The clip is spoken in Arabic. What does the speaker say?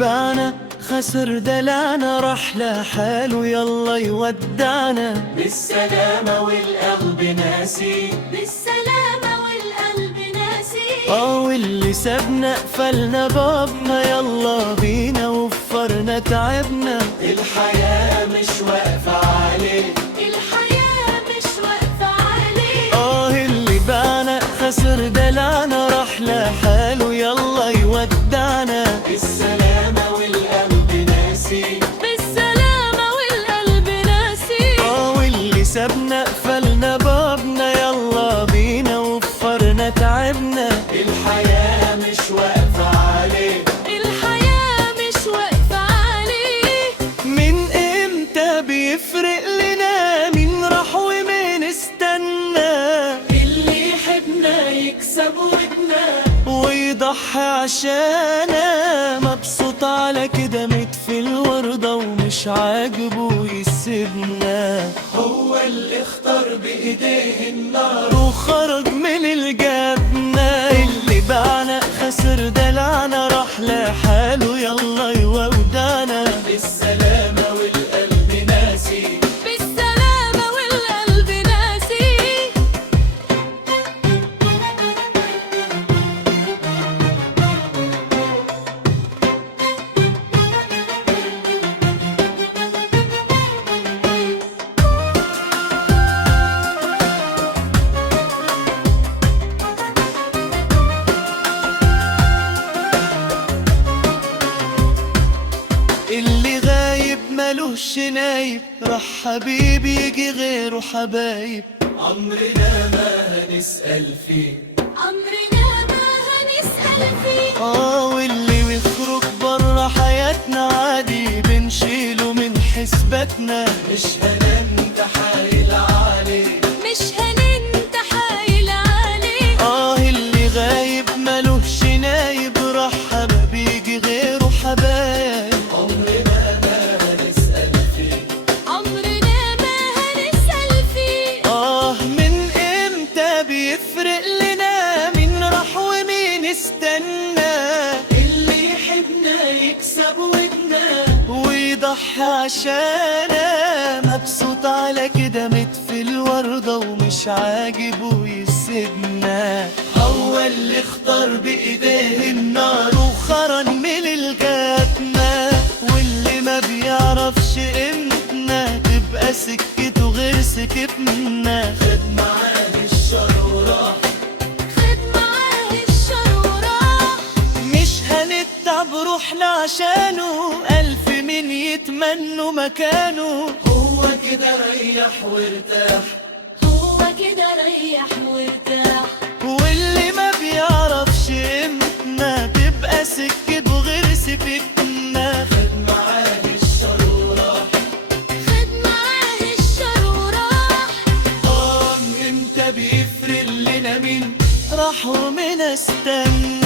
باعنا خسر دلعنا، راح لحاله يلا يودعنا. بالسلامة والقلب ناسي، بالسلامة والقلب ناسي. واللي سابنا قفلنا بابنا، يلا بينا وفرنا تعبنا. الحياة مش واقفة عليه، الحياة مش واقفة عليه. اللي باعنا خسر دلعنا، راح لحاله يلا يودعنا. بالسلامة والقلب ناسي، بالسلامة والقلب ناسي. واللي سابنا قفلنا بابنا، يلا بينا وفرنا تعبنا. الحياة مش واقفة عليه، الحياة مش واقفة عليه. من امتى بيفرق لنا مين راح ومين استنى؟ اللي يحبنا يكسب ودنا ويضحي عشانا. مبسوط على كده متفي الوردة ومش عاجبه يسيبنا. هو اللي اختار بإيديه النار وخرج من الجنة. اللي باعنا خسر دلعنا، راح لحاله يلا يودعنا. بالسلامة والقلب ناسي، بالسلامة والقلب ناسي. اللي غايب ملوش نايب، راح حبيبي يجي غيره حبايب. عمرنا ما هنسأل فيه، عمرنا ما هنسأل فيه. واللي بيخرج بره حياتنا عادي بنشيله من حسباتنا. مش هننتحايل عليه، مش هننتحايل عليه. اللي غايب ملوش نايب، راح حبيبي يجي غيره حبايب. عمرنا ما هنسأل فيه، عمرنا ما هنسأل فيه. من امتى بيفرق لنا مين راح ومين استنى؟ اللي يحبنا يكسب ودنا ويضحي عشانا. مبسوط على كده متفي الوردة ومش عاجبه يسيبنا. هو اللي اختار بإيديه النار وخرج من الجنة. واللي ما بيعرفش قيمتنا تبقى سكته غير سكتنا. خد معاه الشر وراح، خد معاه الشر وراح. مش هنتعب روحنا عشانه، ألف مين يتمنوا مكانه. هو كده ريح وارتاح، هو كده ريح وارتاح. واللي ما بيعرفش قيمتنا تبقى سكته غير سكتنا. خد معاه الشر وراح، خد معاه الشر وراح. امتى بيفرق لنا مين راح ومين استنى؟